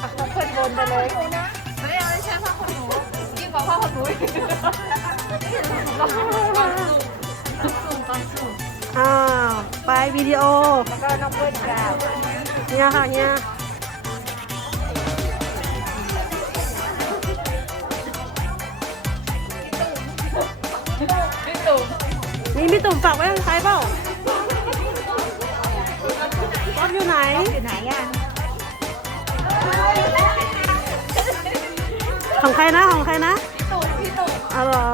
ผักนกขึ้นบนไปเลยไม่ได้เอาไม่ใช่ผ้าขนหนูยิ่งกว่าผ้าขนหนูอีกอ้าวไปวิดีโอ แล้วก็น้องเพื่อนกาวเนี่ยค่ะเนี่ยพี่ตุ่มนี่พี่ตุ่มฝากไว้ให้ใครเปล่าป๊อปอยู่ไหนอยู่ไหนอะ ของใครนะของใครนะพี่ตุ่มพี่ตุ่มอ๋อเหรอ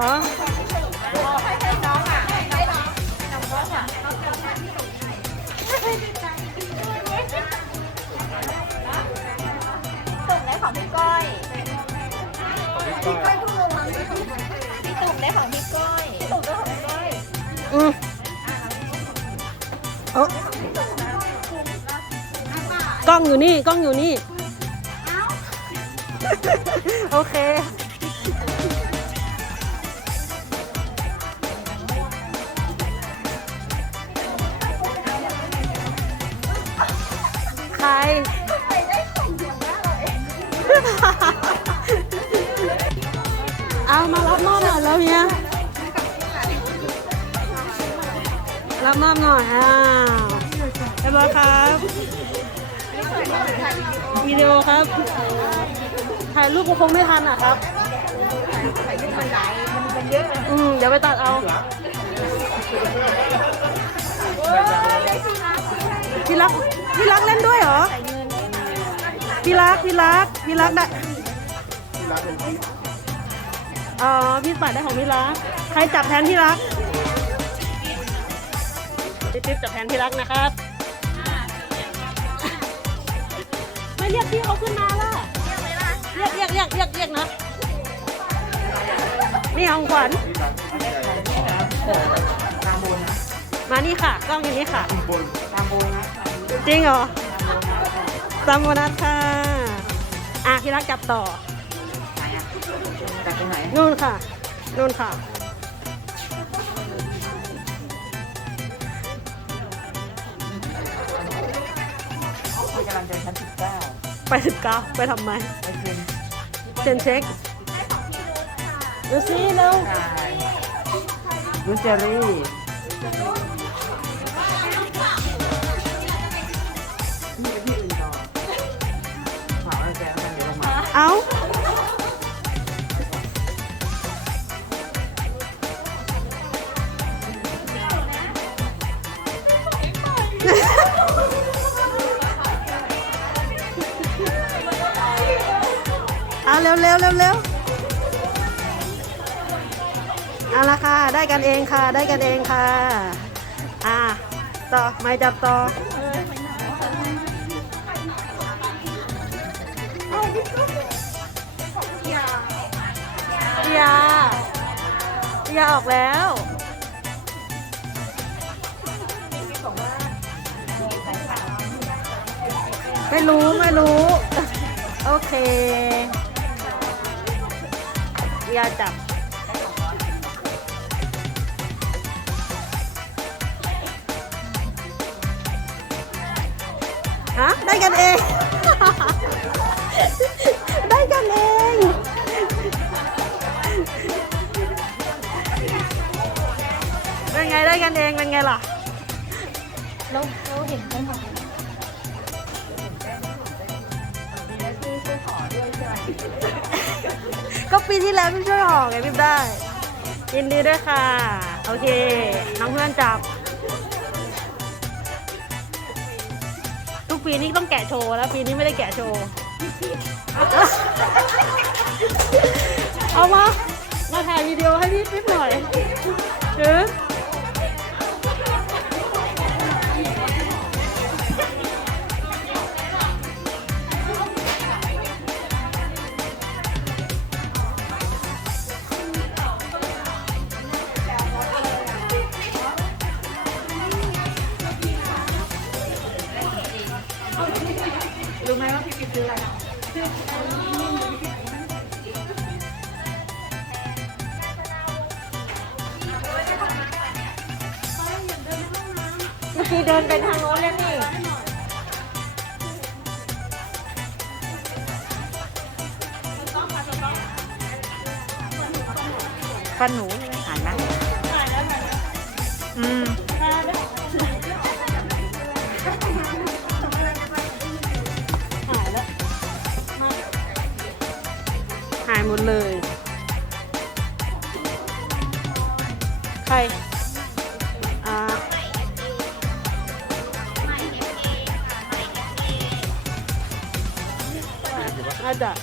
ให้ให้น้องอะให้น้องน้องบอสอะตุ่มได้ของพี่ก้อยพี่ก้อยทุกลงมั้งพี่ตุ่มได้ของพี่ก้อยตุ่มได้ของพี่ก้อยอืมเอ้ากล้องอยู่นี่กล้องอยู่นี่ โอเค ใคร เอามารับมอบหน่อยแล้วเนี่ยรับมอบหน่อยอ้าวเรียบร้อยครับวิดีโอครับ ถ่ายรูปก็คงไม่ทันอะครับถ่ายรูปมันหลายมันมันเยอะเลยอืมเดี๋ยวไปตัดเอาพี่รักพี่รักเล่นด้วยเหรอพี่รักพี่รักพี่รักได้อ๋อพี่ปัดได้ของพี่รัก ใครจับแทนพี่รักพี่ติ๊บจับแทนพี่รักนะครับ ไม่เรียกพี่เขาขึ้นมาล่ะเรี ยกเรียกเรียกเรียกเรียกนะ นี่ของขวัญมานี่ค่ะ กล้องอยู่นี่ค่ะตามโบนะจริงเหรอตามโบนัสค่ะอะพี่รักจับต่อจากตรงไหนนู่นค่ะนู่นค่ะพี่กำลังจะชั้นสิบเก้าไปสิบเก้าไปทำไมไปคืน เซ็นเช็คดูสิเร็วใช่รูเจอรี่นี่เป็ กันเองค่ะ ได้กันเองค่ะ อ่า ต่อ ไม่จับต่อยายาออกแล้วไม่รู้ไม่รู้ โอเคยาจับ ฮะได้กันเอง ได้กันเอง เป็นไงได้กันเองเป็นไงล่ะ เราเราเห็นไหมคะก็ปีที่แล้วพี่ช่วยห่อไงพี่ได้ยินดีด้วยค่ะ โอเค น้องเพื่อนจับ ปีนี้ต้องแกะโชว์แล้วปีนี้ไม่ได้แกะโชว์ เอามา มาถ่ายวิดีโอให้พี่ปิ๊บหน่อยเออ น่าจะ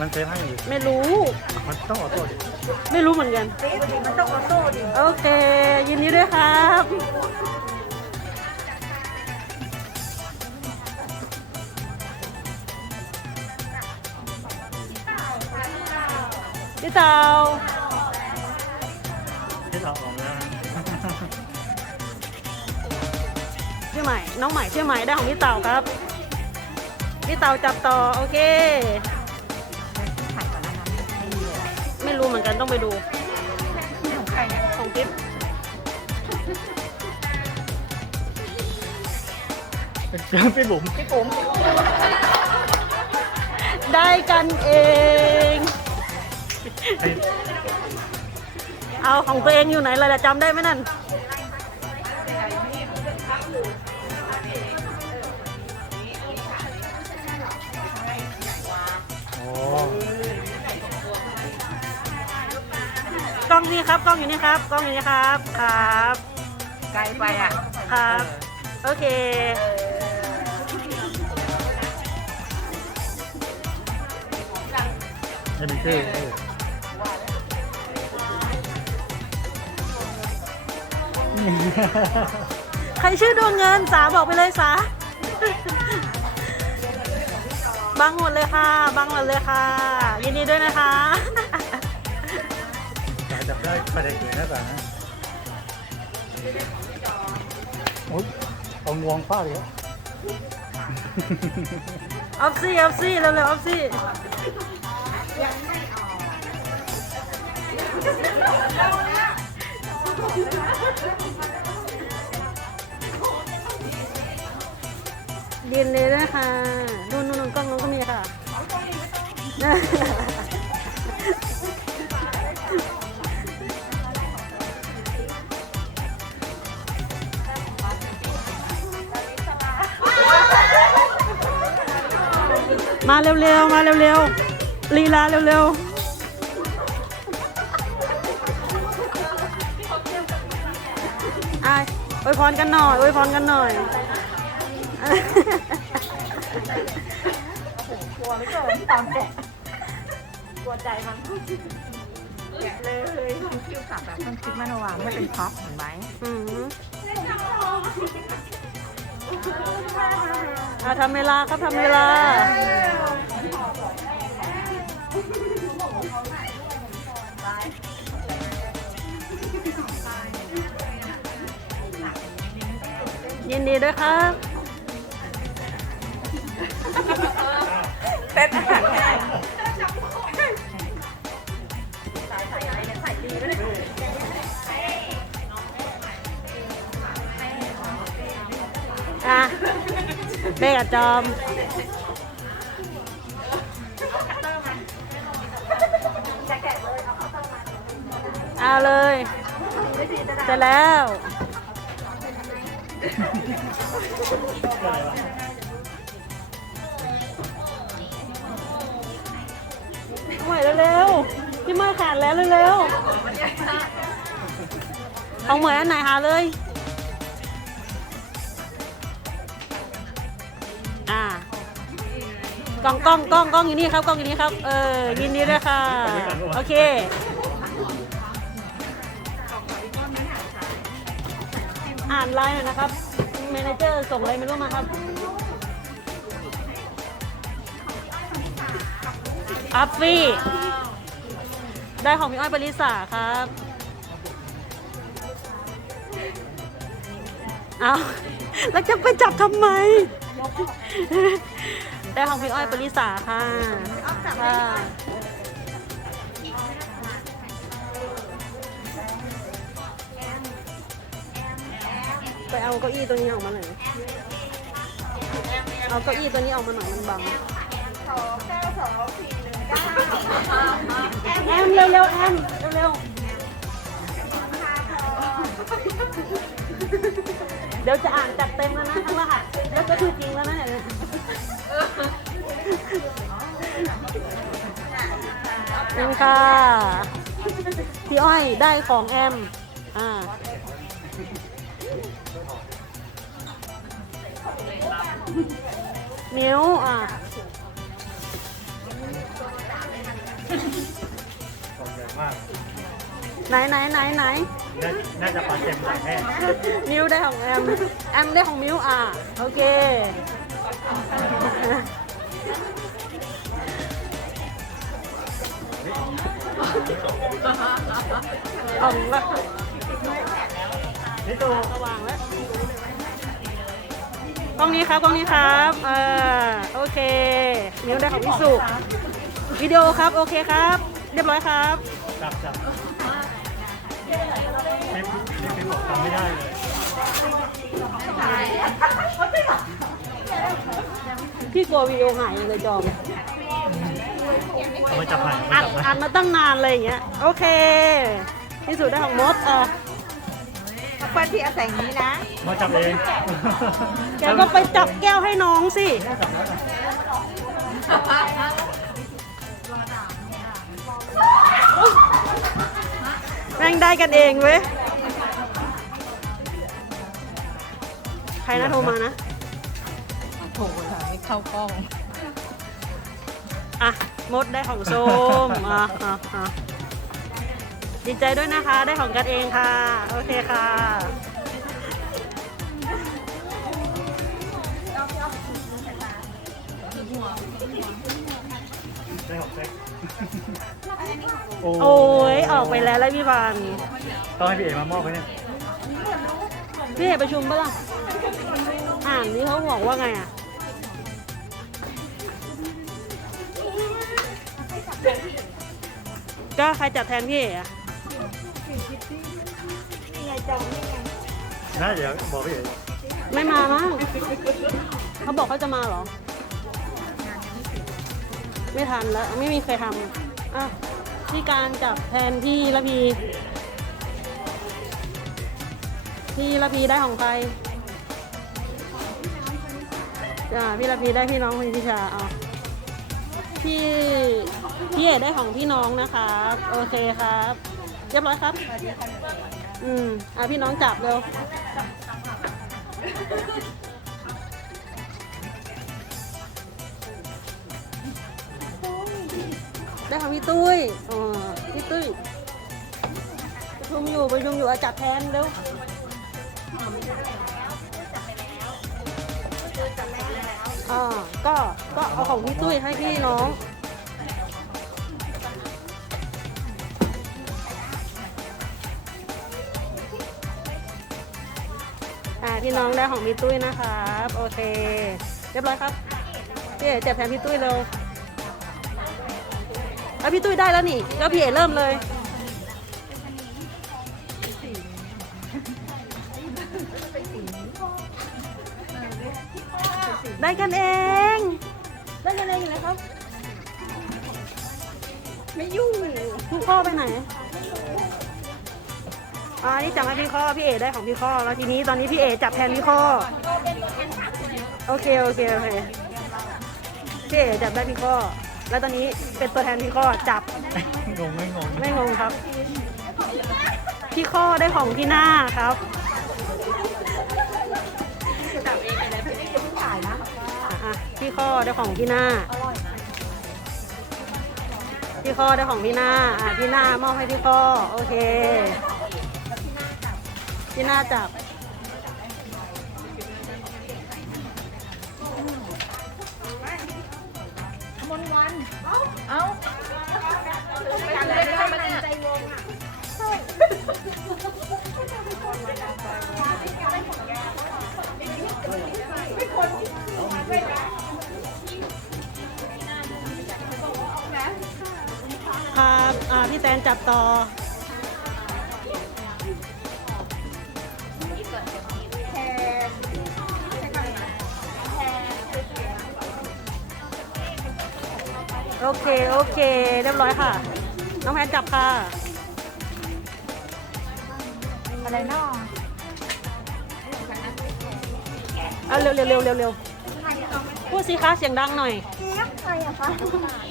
มันเซฟให้อยู่ไม่รู้ มันต้องออโต้ดิไม่รู้เหมือนกัน มันต้องออโต้ดิโอเค ยินดีด้วยครับ พี่เตาที่เราออกแล้วชื่อใหม่ น้องใหม่ชื่อใหม่ได้ของพี่เตาครับ พี่เตาจับต่อ โอเค ถ่ายก่อนแล้วนะไม่มีเลยไม่รู้เหมือนกันต้องไปดู นี่ของใครเนี่ยของกิ๊บพี่บุ๋มพี่ปุ๋มได้กันเองไอ้เอาของตัวเองอยู่ไหนเลยล่ะจำได้ไหมนั่น องนี้ครับกล้องอยู่นี่ครับกล้องอยู่นี่ครับครับไกลไปอะครับ โอเคให้มีชื่อใครชื่อดวงเงินสาบอกไปเลยสาบังหมดเลยค่ะ บังหมดเลยค่ะ ยินดีด้วยนะคะสายจับได้เกิดหน้าต่างนะโอ๊ยเอางวงฟาดเลยครับออฟซี่ออฟซี่เร็วๆออฟซี่ยินดีด้วยค่ะนู่นนู่นนู่นกล้องนู้นก็มีค่ะ มาเร็วๆ มาเร็วๆ ลีลาเร็วๆอะอวยพรกันหน่อยอวยพรกันหน่อยกลัวไม่เกินตามแกะกลัวใจมันแกะเลยของคิวกลับแบบต้นคลิปมานวางไม่เป็นพ็อปเห็นไหมอืม อะทำเวลาครับทำเวลา ยินดีด้วยครับเป็นอาหารแห้งอะ เบ้กับจอม เอาเลย เสร็จแล้ว เอาใหม่เร็วๆพี่เมื่อขาดแล้วเร็วๆเอาเหมือนอันไหนหาเลย กล้องกล้องกล้องกล้องอยู่นี่ครับกล้องอยู่นี่ครับเออยินดีด้วยค่ะโอเคอ่านไลน์หน่อยนะครับเมนเจอร์ส่งอะไรไม่รู้มาครับอัฟฟี่ได้ของพี่อ้อยปริสาครับเอาแล้วจะไปจับทำไม ได้ของพี่อ้อยปริสาค่ะไปเอาเก้าอี้ตัวนี้ออกมาหน่อยเอาเก้าอี้ตัวนี้ออกมาหน่อยมันบังแอมเร็วเร็วแอมเร็วเร็ว เดี๋ยวจะอ่านจัดเต็มแล้วนะทั้งรหัสแล้วก็คือจริงแล้วนะเนี่ยนี่ค่ะ พี่อ้อยได้ของแอม อ่านิ้วอ่าไหนไหนไหนไหน น่าน่าจะปลาเค็มใส่แน่มิวได้ของแอม แอมได้ของมิวอะ โอเคอ่องละนี่ตัวสว่างแล้วกล้องนี้ครับกล้องนี้ครับเออโอเค มิวได้ของพี่สุวิดีโอครับ โอเคครับ เรียบร้อยครับ จับจับค ลิปคลิปที่บอกทำไม่ได้เลยพี่กลัววิดีโอหายเลยจอมเอามาจับใหม่อัเอาดมาจับใหม่อัดมาตั้งนานเลยอย่างเงี้ย โอเค ที่สุดได้ของมดเออเปิ้ลที่อาศัยนี้นะ มาจับเองแกก็ไปจับแก้วให้น้องสิ แม่งได้กันเองเว้ย รนะโทรมานะโถค่ะไม่เข้ากล้อง อะ มดได้ของโซมอะอะอะดีใจด้วยนะคะ ได้ของกันเองค่ะ โอเคค่ะได้ของเซ็กโอ้ย ออกไปแล้วแล้วพี่บานต้องให้พี่เอ๋มามอบไว้เนี่ย พี่เอกประชุมปะล่ะ อ่านนี่เขาบอกว่าไงอะก็ใครจับแทนพี่เอกอะน่าเดี๋ยวบอกพี่เอ๋ไม่มามั้งเขาบอกเขาจะมาเหรอ ไม่ทันแล้ว ไม่มีใครทำอะพี่การจับแทนพี่ละพี พี่ละพีได้ของใคร จ้าพี่ละพีได้พี่น้องคุณพิชาเอาพี่พี่เอกได้ของพี่น้องนะครับ โอเคครับ เรียบร้อยครับ อืมอะพี่น้องจับเร็วได้ของพี่ตุ้ยอ๋อพี่ตุ้ยประชุมอยู่ประชุมอยู่อาจับแทนเร็ว อ่าก็ก็เอาของพี่ตุ้ยให้พี่น้อง อ่าพี่น้องได้ของพี่ตุ้ยนะครับ โอเค เรียบร้อยครับพี่เอ๋จับแทนพี่ตุ้ยเร็วแล้วพี่ตุ้ยได้แล้วนี่แล้วพี่เอ๋เริ่มเลย ได้กันเอง ได้กันเองอยู่แล้วครับ ไม่ยุ่งทุกข้อไปไหนอ่านี่จับให้พี่ข้อพี่เอ๋ได้ของพี่ข้อแล้วทีนี้ตอนนี้พี่เอ๋จับแทนพี่ข้อโอเคโอเคโอเคพี่เอ๋จับได้พี่ข้อ แล้วตอนนี้เป็นตัวแทนพี่ข้อจับงงไม่งงไม่งงครับ พี่ข้อได้ของพี่หน้าครับจับ พี่ข้อได้ของพี่หน้าพี่ข้อได้ของพี่หน้าอะพี่หน้ามอบให้พี่ข้อโอเคพี่หน้าจับ จับต่อโอเค โอเค เรียบร้อยค่ะ น้องแพนจับค่ะ อะไรนาะเอาเร็วเร็วเร็วเร็วเร็วพูดสิคะเสียงดังหน่อยใครอะคะ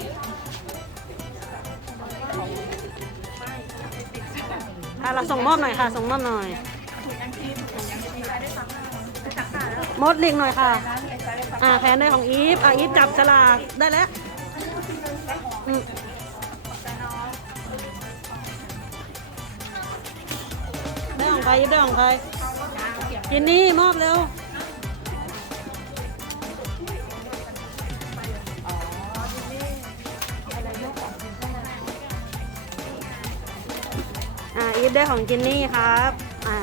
่ะเราส่งมอบหน่อยค่ะ ส่งมอบหน่อย มดลิงหน่อยค่ะ อ่าแผนได้ของอีฟ อ่าอีฟจับฉลากได้แล้วอืมได้ของใครอีฟได้ของใครกินนี่มอบเร็ว อ่าอีฟได้ของจินนี่ครับ อ่า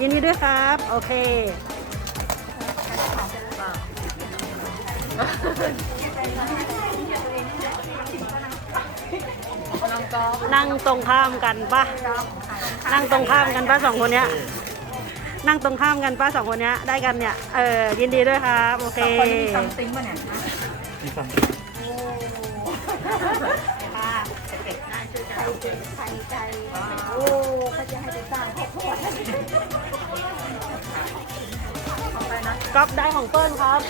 ยินดีด้วยครับ โอเค นั่งตรงข้ามกันปะนั่งตรงข้ามกันปะสองคนเนี้ย นั่งตรงข้ามกันปะสองคนเนี้ยได้กันเนี่ย เออ ยินดีด้วยครับ โอเคคนมีซัมติงมาเนี่ยมีสั่งค่ะ น่าชื่อใจใจใจโอ้ก็จะให้ไปสร้างครอบครัวก๊อฟได้ของเปิ้ลครับ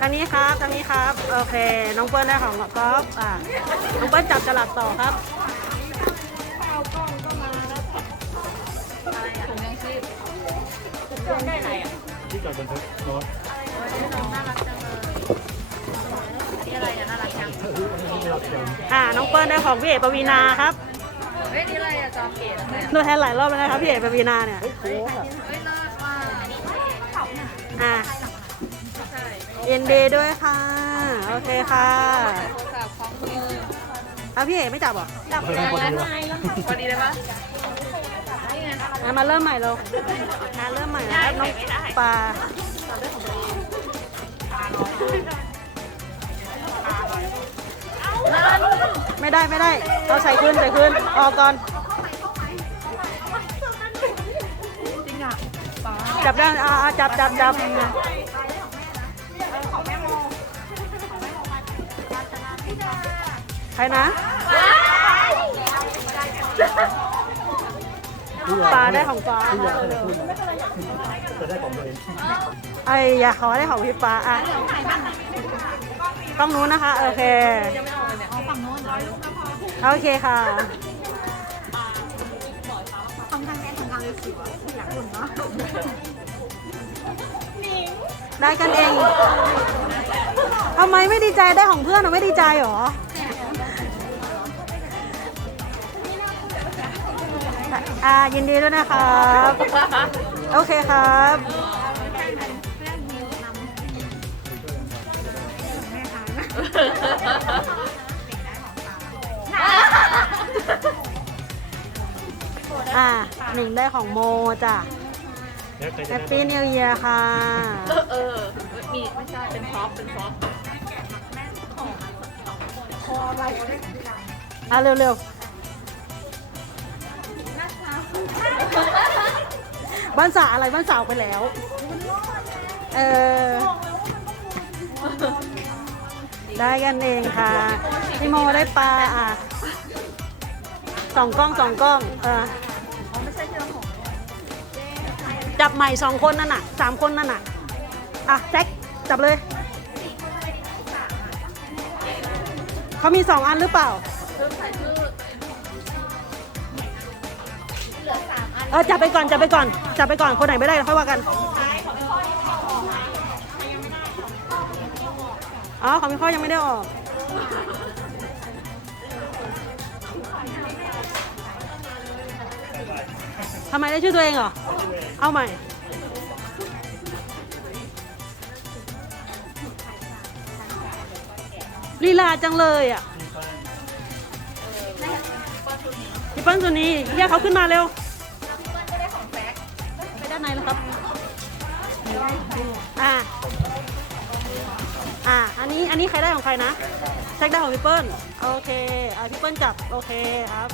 ทางนี้ครับทางนี้ครับ โอเค น้องเปิ้ลได้ของก๊อฟอ่าน้องเปิ้ลจับฉลากต่อครับที่จอดบนรถนี่ อะไรอะน่ารักจังที่เราเที่ยวอ่าน้องเปิ้ลได้ของพี่เอกปวีนาครับเฮ้ยนี่อะไรอะจอมเก๋ทำไมอะตัวแทนหลายรอบแล้วนะครับพี่เอกปวีนาเนี่ยเฮ้ยเลิศว่ะอ่ายินดีด้วยค่ะโอเคค่ะโทรศัพท์ของมือเอาพี่เอกไม่จับเหรอจับแล้วพอดีเลยปะอะมาเริ่มใหม่เรามาเริ่มใหม่นะครับน้องปลา ไม่ได้ไม่ได้เราใส่คืนใส่คืนออกก่อนจริงอะป๋าจับได้อ่าอ่าจับจับจับใครนะปลาได้ของปลาที่อยากให้พูดจะได้ของตัวเองไอ้อย่าขอได้ของพี่ปลาอะต้องนู้นนะคะ โอเค โอเคค่ะฝั่งทางแม่ทางทางเลยสิวะอยากหุ่นเนาะได้กันเองทำไมไม่ดีใจได้ของเพื่อนอะไม่ดีใจเหรอ อ่ายินดีด้วยนะครับ โอเคครับ อ่าหนึ่งได้ของโมจ้ะแล้วใครแฮจะปได้ปี้นิวเยียร์ค่ะเออมีไม่ใช่เป็นท็อปเป็นท็อปอะเร็วๆ บ้านสาอะไรบ้านสาวไปแล้ว เออ ได้กันเองค่ะ พี่โมได้ปลาอะสองกล้องสองกล้อง เออ จับใหม่สองคนนั่นน่ะสามคนนั่นน่ะ อะแจ็คจับเลย เขามีสองอันหรือเปล่า เออจับไปก่อนจับไปก่อนจับไปก่อนคนไหนไม่ได้เดี๋ยวค่อยว่ากัน อ๋อของพี่ข้อยังไม่ได้ออก ทำไมได้ชื่อตัวเองเหรอ เอาใหม่ ลีลาจังเลยอะพี่เปิ้ลสุนีเรียกเขาขึ้นมาเร็วไปด้านในแล้วครับ อ่า อ่า อันนี้ อันนี้ใครได้ของใครนะ แซกได้ของพี่เปิ้ล โอเค อ่าพี่เปิ้ลจับ โอเคครับ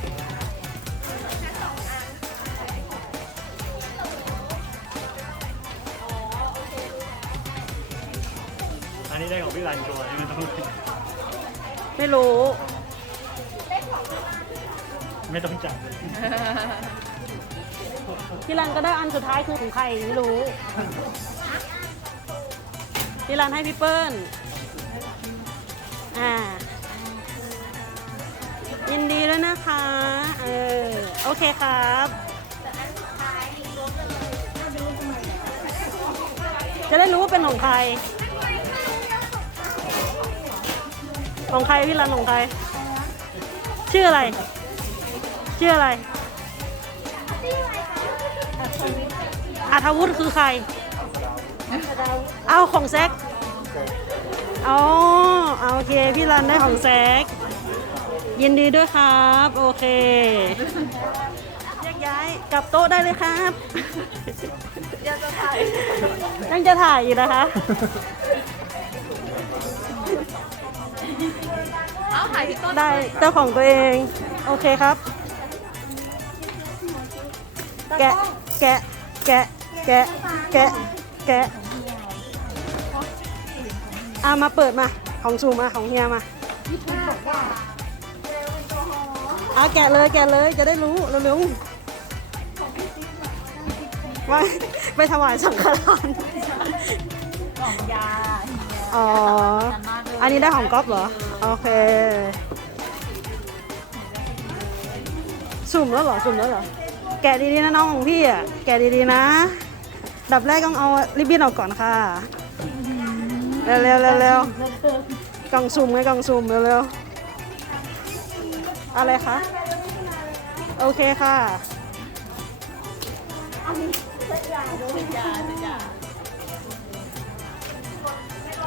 อันนี้ได้ขอรันชัวร์ไม่ต้องไม่รู้ ไม่ต้องจับพี่รันก็ได้อันสุดท้ายคือของใครไม่รู้พี่รันให้พี่เปิ้ล อ่า ยินดีด้วยนะคะ เออ โอเคครับ จะได้รู้ว่าเป็นของใคร ของใครพี่รันของใคร ชื่ออะไร ชื่ออะไรอัธวุฒิคือใคร เอาของแซกอ๋อเอาโอเค พี่รันได้ของแซกยินดีด้วยครับ โอเคแยกย้ายกลับโต๊ะได้เลยครับยังจะถ่ายยังจะถ่ายอยู่นะคะาถ่ายที่ต้นได้เจ้าของตัวเอง โอเคครับ แกะ แกะ แกะ แกะ แกะ แกะอามาเปิดมา ของซูมาของเฮียมาอาแกะเลยแกะเลยจะได้รู้เร็วๆว่าไปถวายสังฆทานของยาอ๋อ อันนี้ได้ของก๊อฟเหรอ โอเค สุ่มแล้วเหรอ สุ่มแล้วเหรอ แกะดีๆนะน้องของพี่อะ แกะดีๆนะ ดับแรกต้องเอาริบบิ้นออกก่อนค่ะ เร็วๆเร็วๆเร็วกล่องสุ่มไงกล่องสุ่มเร็วๆ อะไรคะ โอเคค่ะ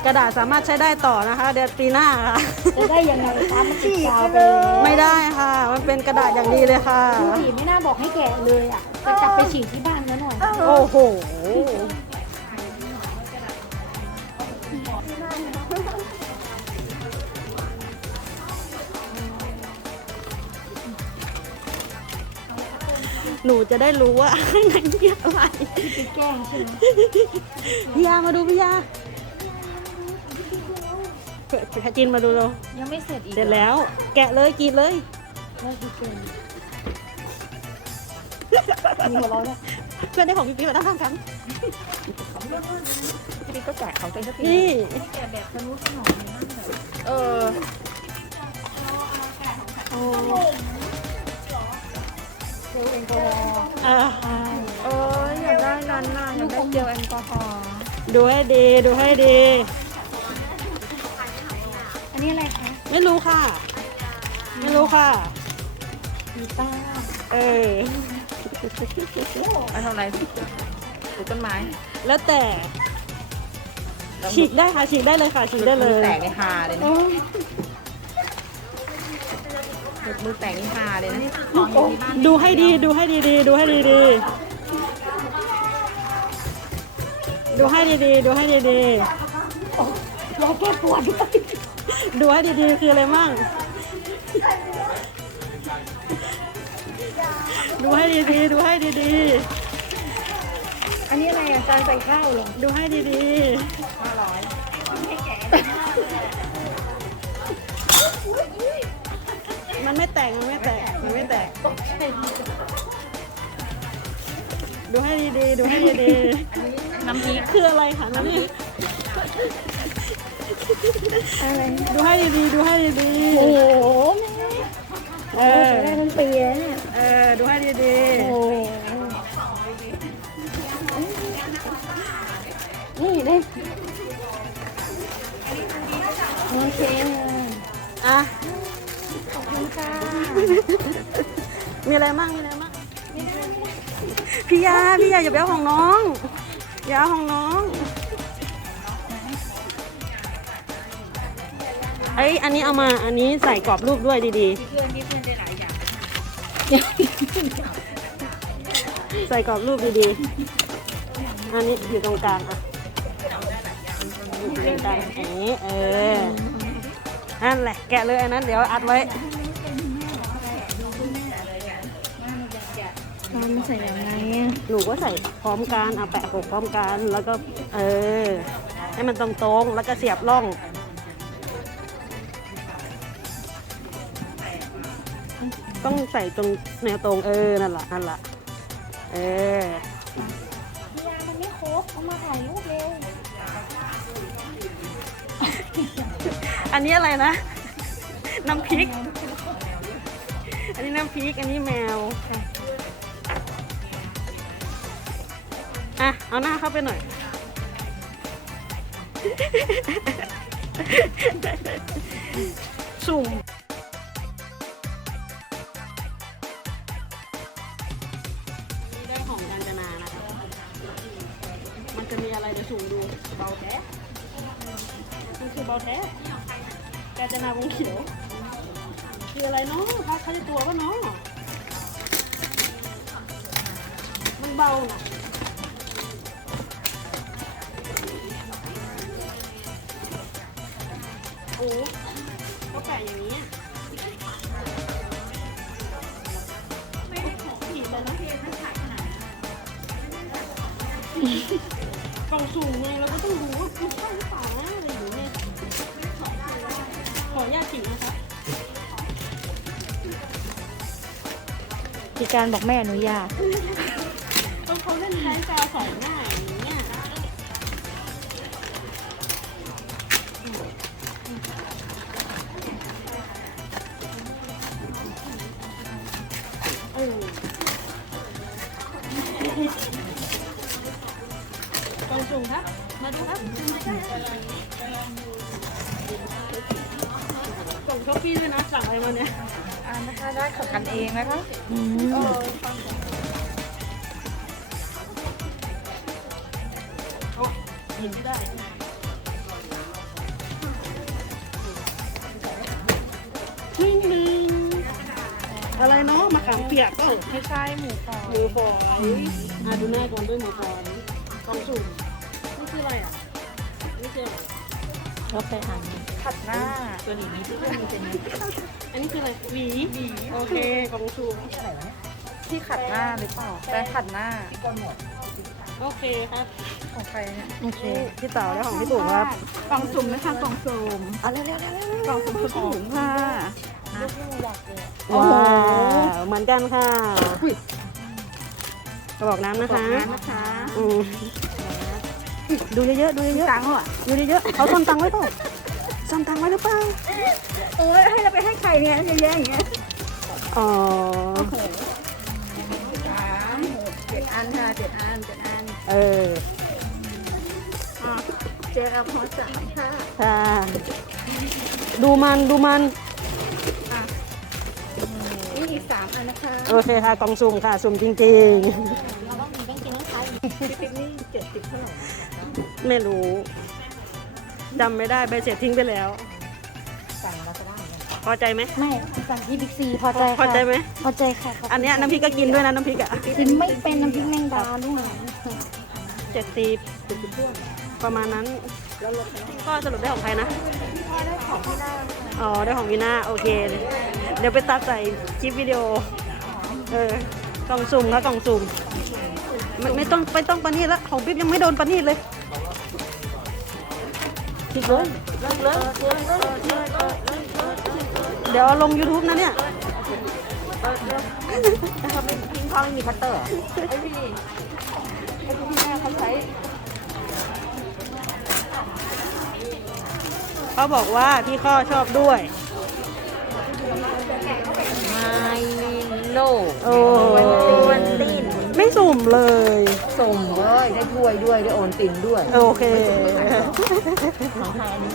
กระดาษสามารถใช้ได้ต่อนะคะ เดือนปีหน้าค่ะ จะได้ยังไงคะมันติดกาวไปไม่ได้ค่ะ มันเป็นกระดาษอย่างดีเลยค่ะฉีดไม่น่าบอกให้แกะเลยอะจะกลับไปฉีดที่บ้านแล้วหน่อยโอ้โห หนูจะได้รู้ว่าข้างในมีอะไรไปแกล้งใช่ไหม พี่ยามาดูพี่ยา พจินมาดูเรายังไม่เสร็จอีกเสร็จแล้ว แกะเลยกรีดเลยเลิกดีเกินมีหัวเราะเนี่ยเพื่อนได้ของพี่ปิ๊กมาตั้งกันพี่ปิ๊กก็แกะเขาใจสักทีนี่แกะแบบสนุกสนองมากเลยเออโอ้เจลแอลกอฮอล์อะเอออยากได้นั้นน่ะอยากได้เจลแอลกอฮอล์ดูให้ดี ดูให้ดีอั นนี้อะไรคะไม่รู้ค่ะ ไม่รู้ค่ะมีต้าเออมาทำอะไรปลูกต้นไม้ แล้วแต่ฉีกได้ค่ะฉีกได้เลยค่ะฉีกได้เลยแตกในฮาเลยนะโอ้มือแตกในฮาเลยนะดูให้ดีดูให้ดีๆดูให้ดีๆดูให้ดีๆดูให้ดียาแก้ปวดด้วยๆ ดูให้ดีๆ คืออะไรมั่ง ดูให้ดีๆ ดูให้ดีอันนี้อะไรอะจานใส่ข้าวเหรอๆ ดูให้ดีห้าร้อยๆ มันไม่แตก มันไม่แตก มันไม่แตก ดูให้ดีๆ ดูให้ดีน้ำพริกๆคืออะไรคะนั่นนี่ อะไรดูให้ดีๆดูให้ดีโอ้โหๆเอแม่อได้ทั้งปีแล้วเนี่ยเออดูให้ดีโอ้โหนี่ได้โอเคๆอะขอบคุณค่ะมีอะไรมั่งมีอะไรมั่งพี่ยาพี่ยาอย่าไปเอาของน้องอย่าเอาของน้อง อยอันนี้เอามาอันนี้ใส่กรอบรูปด้วยดีๆ เพื่อนที่เพื่อนได้หลายอย่างใส่กรอบรูปดีๆ อันนี้อยู่ตรงกลางอะอยู่ตรงกลางอย่างนี้ เออ นั่นแหละ แกะเลยอันนั้นเดี๋ยวอัดไว้มันใส่ยังไงอะหนูก็ใส่พร้อมกันเอาแปะปกพร้อมกัน แล้วก็ เออ ให้มันตรงๆ แล้วก็เสียบร่อง ต้องใส่ตรงแนวตรงเออ นั่นแหละนั่นแหละเออพี่ยามันไม่ครบเอามาถ่ายรูปเร็ว อันนี้อะไรนะ น้ำพริก อันนี้น้ำพริก อันนี้แมวค่ะอะ เอาหน้าเข้าไปหน่อย สุ่ม มีอะไรเดี๋ยวสูงดู เบาแท้มันคือเบาแท้กาญจนาวงเขียว คืออะไรเนาะพักเขาจะตัวก็เนาะมันเบาน่ะ การบอกไม่อนุญาตต้องเขาเล่นใช้จอสองหน้าอย่างเงี้ยเออกองสูงครับ มาดูครับส่งช้อปปี้ด้วยนะสั่งอะไรมาเนี่ย นะคะได้ของกันเองนะคะโอ้หยิบไม่ได้นิ่งนึงอะไรเนาะมะขามเปียกเปล่าไม่ใช่หมูฟองหมูฝอยอะดูหน้าก่อนด้วยหมูฝอยกองสุ่มนี่คืออะไรอะนี่คืออะไรเราเคยอ่านขัดหน้าตัวนี้มีที่เพื่อนมีเป็น อันนี้คืออะไรหวีโอเคกองสุ่มที่ขัดหน้าหรือเปล่าแปรงขัดหน้า โอเคครับของใครเนี่ยโอเคพี่เต๋าและของพี่ตู่ครับกล่องสุ่มนะคะกล่องสุ่มเอาเร็วๆเร็วๆกล่องสุ่มคือถุงค่ะว้าวเหมือนกันค่ะกระบอกน้ำนะคะนะคะอืมดูเยอะๆดูเยอะตังค์เหรอๆดูเยอะๆเขาซ่อนตังค์ไว้เปล่าซ่อนตังค์ไว้หรือเปล่าเออให้เราไปให้ใครเนี่ยเยอะๆอย่างเงี้ยอ๋อสามหกเจ็ดอันค่ะเจ็ดอันเจ็ดอันเอออะเจ็ดเอาพอสามค่ะค่ะดูมันดูมันนี่อีกสามอันนะคะโอเคค่ะกล่องสุ่มค่ะ สุ่มจริงพี่ติ๊กนี่เจ็ดสิบเท่าไหร่ๆไม่รู้ จำไม่ได้ใบเสร็จทิ้งไปแล้ว สั่งเราจะได้ไหมพอใจไหมไม่สั่งที่บิ๊กซีพอใจพอค่ะใจไหมพอใจค่ะอันเนี้ยน้ำพริกก็กินด้วยนะน้ำพริกอะกินไม่เป็นน้ำพริกแมงดาด้วยเจ็ดสิบประมาณนั้นก็สรุปได้ของใครนะอ๋อได้ของวีน่าโอเค เดี๋ยวไปตัดใส่คลิปวิดีโอเออกล่องสุ่มแล้วกล่องสุ่มไม่ไม่ต้องไม่ต้องปานีตแล้วของปิ๊บยังไม่โดนปานีตเลย ปิดเลยเลิกเลยเดี๋ยวเอาลง YouTube นะเนี่ยเขาเป็นพิงพองไม่มีคัตเตอร์เหรอไอ้พี่ไอ้พี่แม่เขาใช้เขาบอกว่าพี่ข้อชอบด้วย ไม่โลโอ้วันตีน ไม่สุ่มเลย ส่งเลยได้ถ้วยด้วยได้โอนตินด้วยโอเค ของใครอันนี้